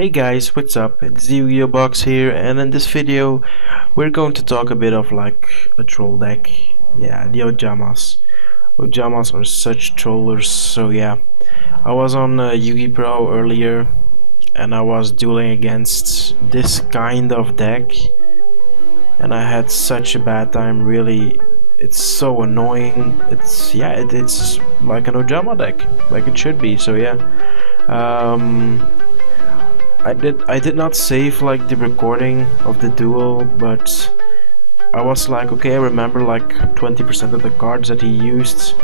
Hey guys, what's up? It's the YGO box here, and in this video we're going to talk a bit of like a troll deck. Yeah, the Ojamas. Ojamas are such trollers, so yeah. I was on Yugi Pro earlier and I was dueling against this kind of deck and I had such a bad time. Really, it's so annoying. It's like an Ojama deck, like it should be, so yeah. I did not save like the recording of the duel, but I was like, okay, I remember like 20% of the cards that he used.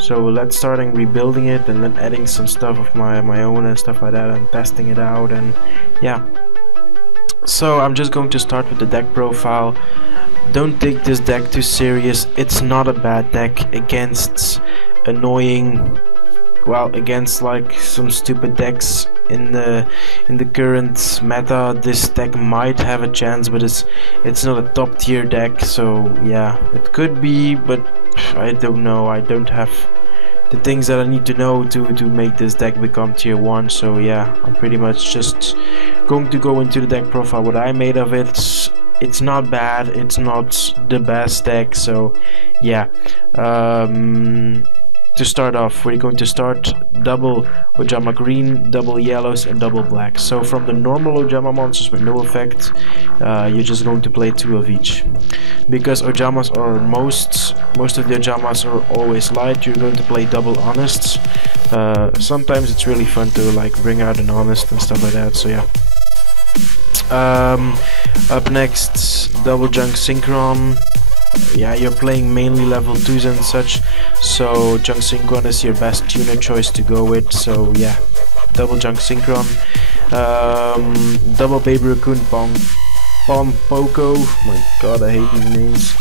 So let's starting rebuilding it and then adding some stuff of my own and stuff like that and testing it out, and yeah. So I'm just going to start with the deck profile. Don't take this deck too serious. It's not a bad deck against annoying, well, against like some stupid decks in the current meta. This deck might have a chance, but it's not a top tier deck, so yeah, it could be, but I don't know. I don't have the things that I need to know to make this deck become tier 1, so yeah, I'm pretty much just going to go into the deck profile, what I made of it. It's not bad, it's not the best deck, so yeah. To start off, we're going to start double Ojama green, double yellows, and double black. So from the normal Ojama monsters with no effect, you're just going to play 2 of each. Because Ojamas are most of the Ojamas are always light, you're going to play double honests. Sometimes it's really fun to like bring out an honest and stuff like that, so yeah. Up next, double junk synchron. Yeah, you're playing mainly level 2s and such, so Junk Synchron is your best tuner choice to go with, so yeah, double Junk Synchron. Double Baby Raccoon Pompoko. My god, I hate these names.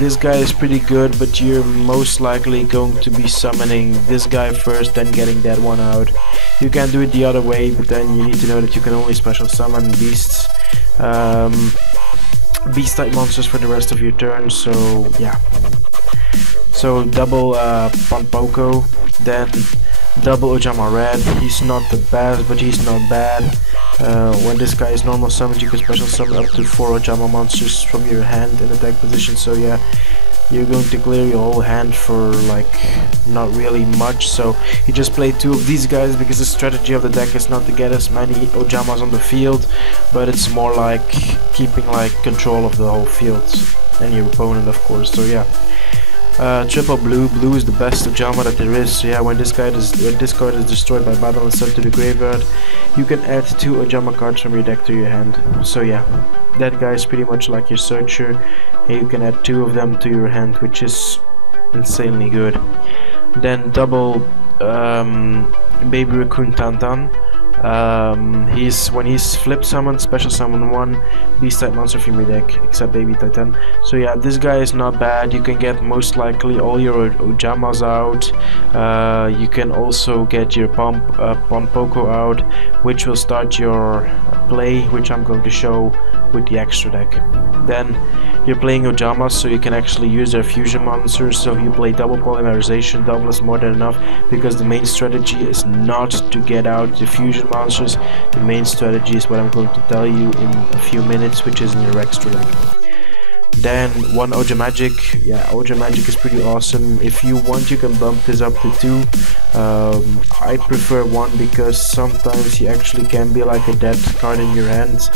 This guy is pretty good, but you're most likely going to be summoning this guy first, then getting that one out. You can do it the other way, but then you need to know that you can only special summon beasts. Beast type monsters for the rest of your turn, so yeah. So double Pompoko, then double Ojama red. He's not the best, but he's not bad. When this guy is normal summoned, you can special summon up to 4 Ojama monsters from your hand in attack position, so yeah, you're going to clear your whole hand for like not really much. So you just play 2 of these guys because the strategy of the deck is not to get as many Ojamas on the field, but it's more like keeping like control of the whole field and your opponent, of course, so yeah. Triple blue. Blue is the best Ojama that there is, so yeah, when this card is destroyed by battle and sent to the graveyard, you can add 2 Ojama cards from your deck to your hand, so yeah. That guy is pretty much like your searcher, and you can add 2 of them to your hand, which is insanely good. Then double Baby Raccoon Tantan. When he's flip summoned, special summon 1 beast type monster from your deck except Baby Titan. So yeah, this guy is not bad. You can get most likely all your Ojamas out. You can also get your Pompoko out, which will start your play, which I'm going to show with the extra deck. Then you're playing Ojamas, so you can actually use their fusion monsters. So if you play double polymerization, double is more than enough, because the main strategy is not to get out the fusion monsters. The main strategy is what I'm going to tell you in a few minutes, which is in your extra deck. Then 1 Ojama Magic. Yeah, Ojama Magic is pretty awesome. If you want, you can bump this up to 2. I prefer 1 because sometimes he actually can be like a dead card in your hand,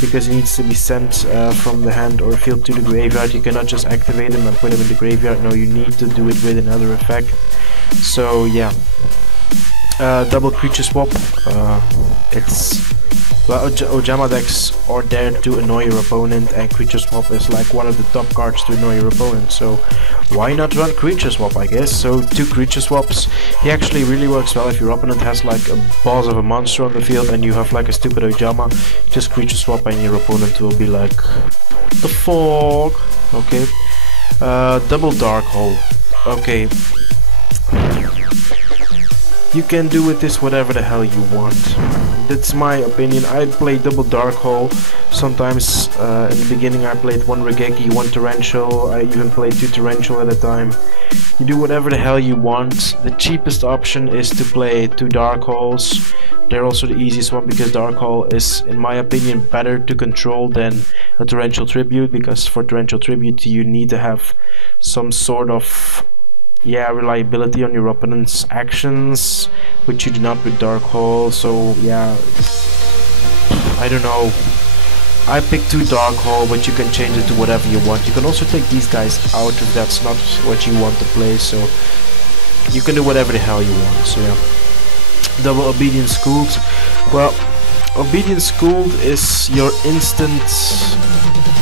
because he needs to be sent from the hand or field to the graveyard. You cannot just activate him and put him in the graveyard. No, you need to do it with another effect. So yeah. Double creature swap. Well, Ojama decks are there to annoy your opponent, and creature swap is like one of the top cards to annoy your opponent, so why not run creature swap, I guess. So 2 creature swaps. He actually really works well if your opponent has like a boss of a monster on the field and you have like a stupid Ojama. Just creature swap and your opponent will be like, the fuck. Okay. Double dark hole. Okay. you can do with this whatever the hell you want. That's my opinion. I play double Dark Hole. Sometimes in the beginning I played one Regeki, one Torrential. I even played 2 Torrential at a time. You do whatever the hell you want. The cheapest option is to play 2 Dark Holes. They're also the easiest one because Dark Hole is, in my opinion, better to control than a Torrential Tribute, because for Torrential Tribute you need to have some sort of reliability on your opponent's actions, which you do not with Dark Hole. So yeah, I don't know. I picked 2 Dark Hole, but you can change it to whatever you want. You can also take these guys out if that's not what you want to play, so you can do whatever the hell you want. So yeah. Double Obedience Schooled. Well, Obedience Schooled is your instant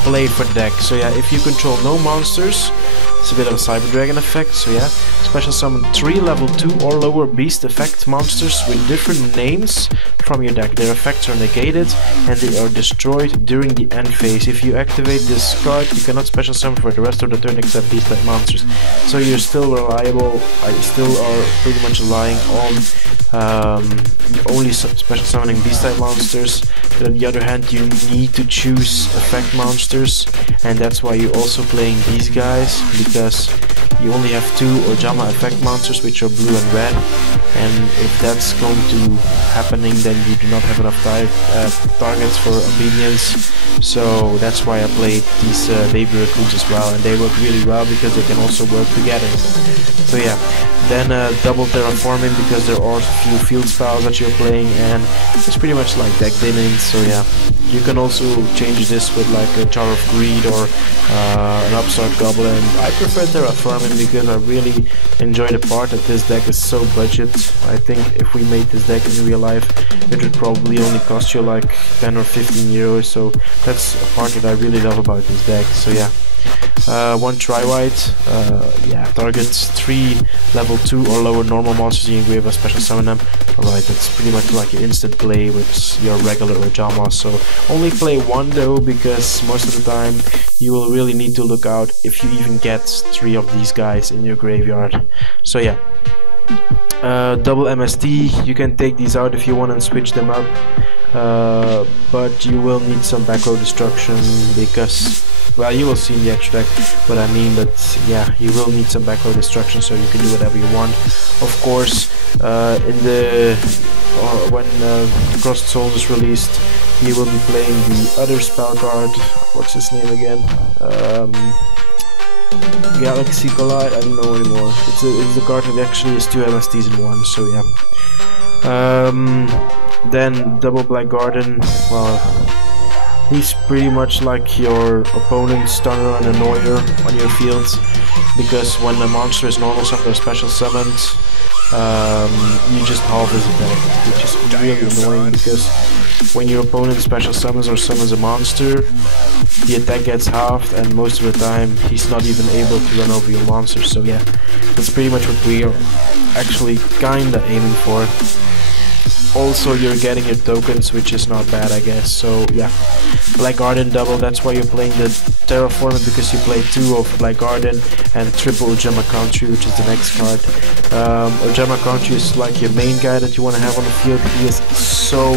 play for the deck. So yeah, if you control no monsters, it's a bit of a Cyber Dragon effect. So yeah, special summon 3 level 2 or lower beast effect monsters with different names from your deck. Their effects are negated and they are destroyed during the end phase. If you activate this card, you cannot special summon for the rest of the turn except beast type monsters. So you're still reliable. I still are pretty much relying on only special summoning beast type monsters. But on the other hand, you need to choose effect monsters, and that's why you're also playing these guys, because you only have 2 Ojama effect monsters, which are blue and red, and if that's going to happening, then you do not have enough targets for obedience. So that's why I played these baby raccoons as well, and they work really well because they can also work together. So yeah, then double terraforming, because there are a few field spells that you're playing, and it's pretty much like deck thinning. So yeah, you can also change this with like a Jar of Greed or an Upstart Goblin. I prefer terraforming because I really enjoy the part that this deck is so budget. I think if we made this deck in real life, it would probably only cost you like 10 or 15 euros. So that's a part that I really love about this deck. So yeah. 1 Tri-White, yeah, targets 3 level 2 or lower normal monsters in your graveyard, special summon them. Alright, that's pretty much like your instant play with your regular Ojama. So only play 1 though, because most of the time you will really need to look out if you even get 3 of these guys in your graveyard. So yeah. Double MST, you can take these out if you want and switch them up, but you will need some back row destruction, because, well, you will see in the extra deck what I mean, but yeah, you will need some back row destruction so you can do whatever you want. Of course, in the when Crossed Souls is released, you will be playing the other spell card. What's his name again? Galaxy Collide, I don't know anymore. It's the card that actually is 2 MSTs in 1, so yeah. Then double Black Garden, well, he's pretty much like your opponent's stunner and annoyer on your field, because when the monster is normal summoned or special summoned, you just halve his attack, which is really annoying, because when your opponent special summons or summons a monster, the attack gets halved, and most of the time he's not even able to run over your monster. So yeah, that's pretty much what we are actually kinda aiming for. Also, you're getting your tokens, which is not bad, I guess. So yeah, Black Garden double, that's why you're playing the Terraforming, because you play 2 of Black Garden and triple Ojama Country, which is the next card. Ojama Country is like your main guy that you want to have on the field. He is so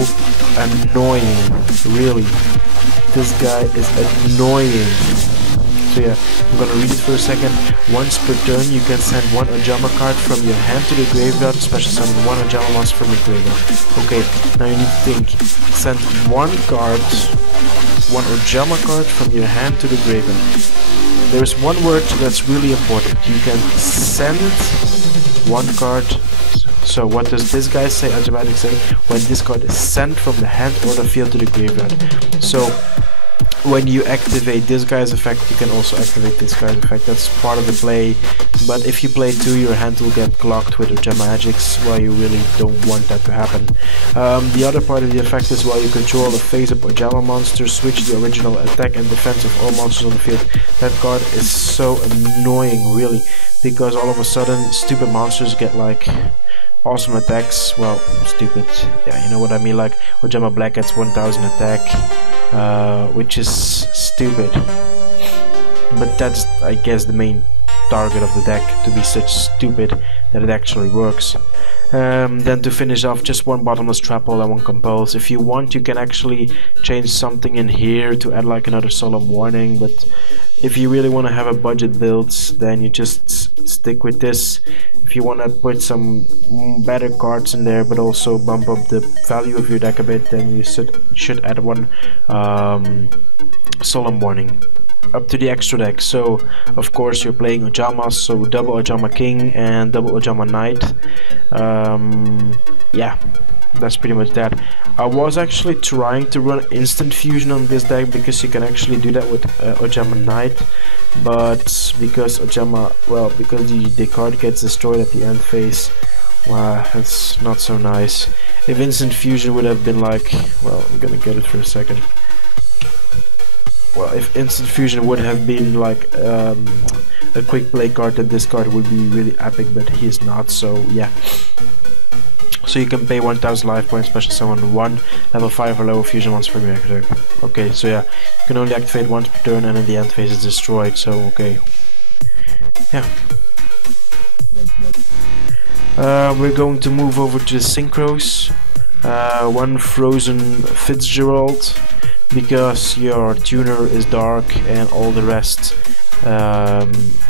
annoying, really. This guy is annoying. So yeah, I'm gonna read it for a second. Once per turn, you can send 1 Ojama card from your hand to the graveyard, special summon 1 Ojama monster from your graveyard. Okay, now you need to think. Send 1 card, 1 Ojama card from your hand to the graveyard. There is one word that's really important. You can send 1 card. So what does this guy say, automatic say? When this card is sent from the hand or the field to the graveyard. So when you activate this guy's effect, you can also activate this guy's effect. That's part of the play. But if you play 2, your hand will get clogged with Ojama magics, while you really don't want that to happen. The other part of the effect is while you control a face-up Ojama monster, switch the original attack and defense of all monsters on the field. That card is so annoying, really, because all of a sudden stupid monsters get like awesome attacks. Well, stupid, yeah, you know what I mean, like Ojama Black gets 1000 attack, which is stupid, but that's, I guess, the main target of the deck to be such stupid that it actually works. Then to finish off, just one bottomless trap hole and one compulse. If you want, you can actually change something in here to add like another solemn warning, but if you really want to have a budget build, then you just stick with this. If you want to put some better cards in there but also bump up the value of your deck a bit, then you should add one solemn warning. Up to the extra deck, so of course you're playing Ojamas, so double Ojama King and double Ojama Knight. Yeah, that's pretty much that. I was actually trying to run instant fusion on this deck because you can actually do that with Ojama Knight, but because the card gets destroyed at the end phase, wow, that's not so nice. If instant fusion would have been like, well, I'm gonna get it for a second. Well, if instant fusion would have been like a quick play card, then this card would be really epic, but he is not, so yeah. So you can pay 1000 life points, special summon 1 level 5 or lower fusion once per reactor. Okay, so yeah, you can only activate once per turn and in the end phase it's destroyed, so okay. Yeah. We're going to move over to the synchros. One frozen Fitzgerald, because your tuner is dark and all the rest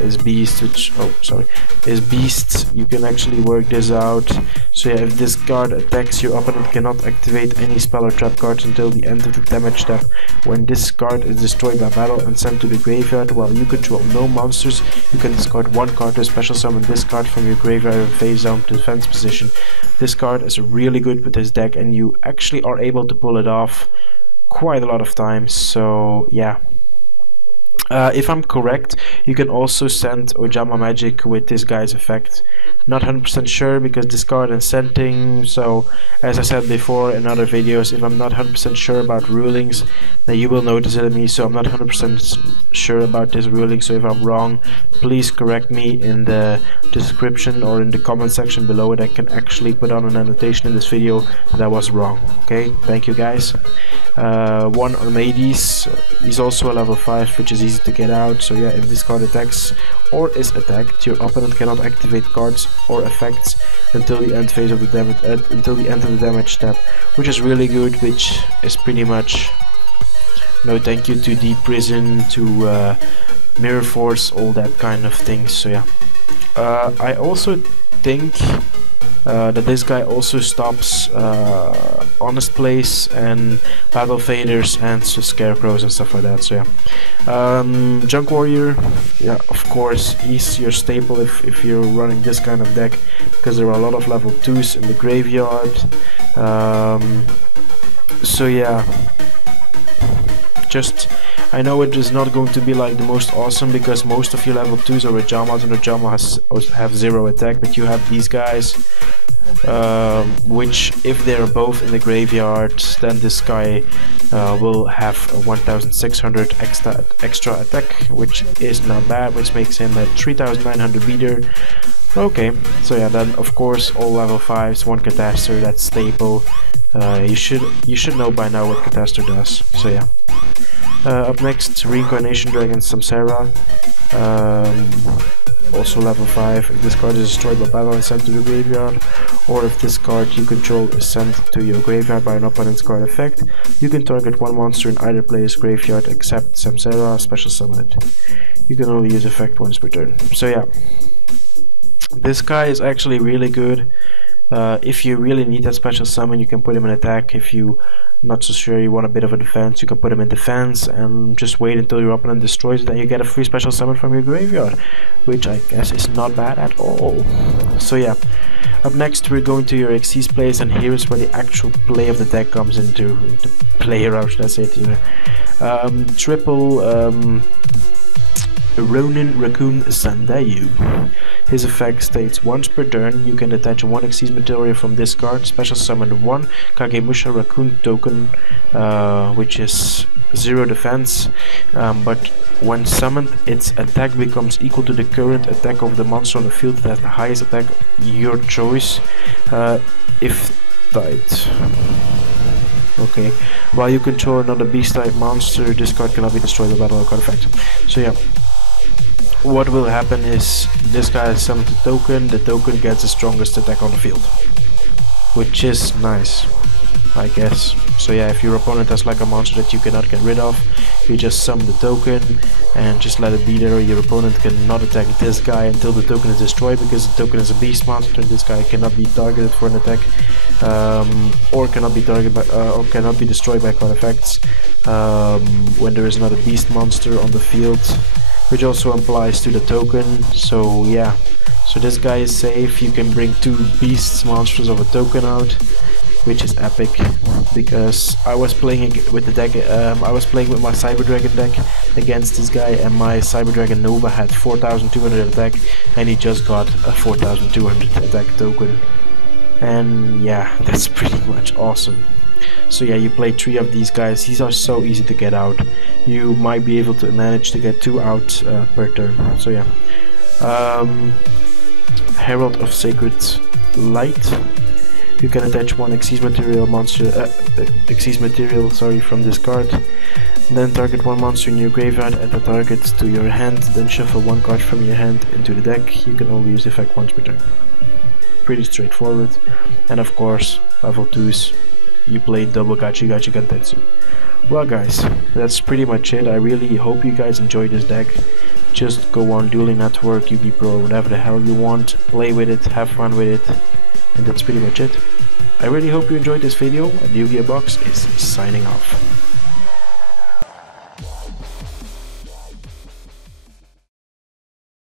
is beast, is beast. You can actually work this out. So yeah, if this card attacks, your opponent cannot activate any spell or trap cards until the end of the damage step. When this card is destroyed by battle and sent to the graveyard while you control no monsters, you can discard one card to special summon this card from your graveyard and face down to defense position. This card is really good with this deck, and you actually are able to pull it off quite a lot of times, so yeah. If I'm correct, you can also send Ojama Magic with this guy's effect. Not 100% sure because discard and sending, so as I said before in other videos, if I'm not 100% sure about rulings, then you will notice it in me, so I'm not 100% sure about this ruling, so if I'm wrong, please correct me in the description or in the comment section below it. I can actually put on an annotation in this video that I was wrong. Okay, thank you guys. One Armades, he's also a level 5, which is easy to get out, so yeah, if this card attacks or is attacked, your opponent cannot activate cards or effects until the end phase of the damage until the end of the damage step, which is really good, which is pretty much no thank you to Deep Prison, to Mirror Force, all that kind of thing. So yeah, I also think that this guy also stops Honest Place and Battle Faders and Scarecrows and stuff like that, so yeah. Junk Warrior, yeah, of course, he's your staple if you're running this kind of deck, because there are a lot of level 2s in the graveyard. So yeah, just, I know it is not going to be like the most awesome because most of your level 2s are Ojamas and Ojama have 0 attack, but you have these guys, which if they're both in the graveyard, then this guy will have a 1600 extra attack, which is not bad, which makes him a 3900 beater. Okay, so yeah, then of course all level 5s, one Catastor, that's staple. You should know by now what Catastor does, so yeah. Up next, Reincarnation Dragon Samsara, also level 5. If this card is destroyed by battle and sent to the graveyard, or if this card you control is sent to your graveyard by an opponent's card effect, you can target one monster in either player's graveyard except Samsara, special summon it. You can only use effect once per turn. So yeah, this guy is actually really good. If you really need that special summon, you can put him in attack. If you not so sure you want a bit of a defense, you can put him in defense and just wait until your opponent destroys it, then you get a free special summon from your graveyard, which I guess is not bad at all. So yeah, up next we're going to your Xyz place, and here is where the actual play of the deck comes into play around, should I say it, you know. Triple Ronin Raccoon Sandayu. His effect states once per turn you can detach one Xyz material from this card, special summon one Kagemusha Raccoon token, which is 0 defense, but when summoned its attack becomes equal to the current attack of the monster on the field that has the highest attack, your choice, if typed. Okay, while you control another beast type monster, this card cannot be destroyed by battle or card effect. So yeah, what will happen is this guy summons the token gets the strongest attack on the field, which is nice, I guess. So yeah, if your opponent has like a monster that you cannot get rid of, you just summon the token and just let it be there. Your opponent cannot attack this guy until the token is destroyed, because the token is a beast monster and this guy cannot be targeted for an attack, or cannot be targeted by, or cannot be destroyed by card effects when there is another beast monster on the field, which also applies to the token. So yeah, so this guy is safe. You can bring 2 beast monsters of a token out, which is epic, because I was playing with the deck, I was playing with my Cyber Dragon deck against this guy, and my Cyber Dragon Nova had 4200 attack and he just got a 4200 attack token, and yeah, that's pretty much awesome. So yeah, you play 3 of these guys. These are so easy to get out. You might be able to manage to get 2 out per turn. So yeah, Herald of Sacred Light. You can attach 1 Xyz material monster, from this card. Then target 1 monster in your graveyard, add the target to your hand, then shuffle 1 card from your hand into the deck. You can only use the effect once per turn. Pretty straightforward. And of course, level 2s, you play double Gachi Gachi Gantetsu. Well guys, that's pretty much it. I really hope you guys enjoyed this deck. Just go on Dueling Network, Yu-Gi Pro, whatever the hell you want, play with it, have fun with it. And that's pretty much it. I really hope you enjoyed this video, and Yu-Gi-Oh! Box is signing off.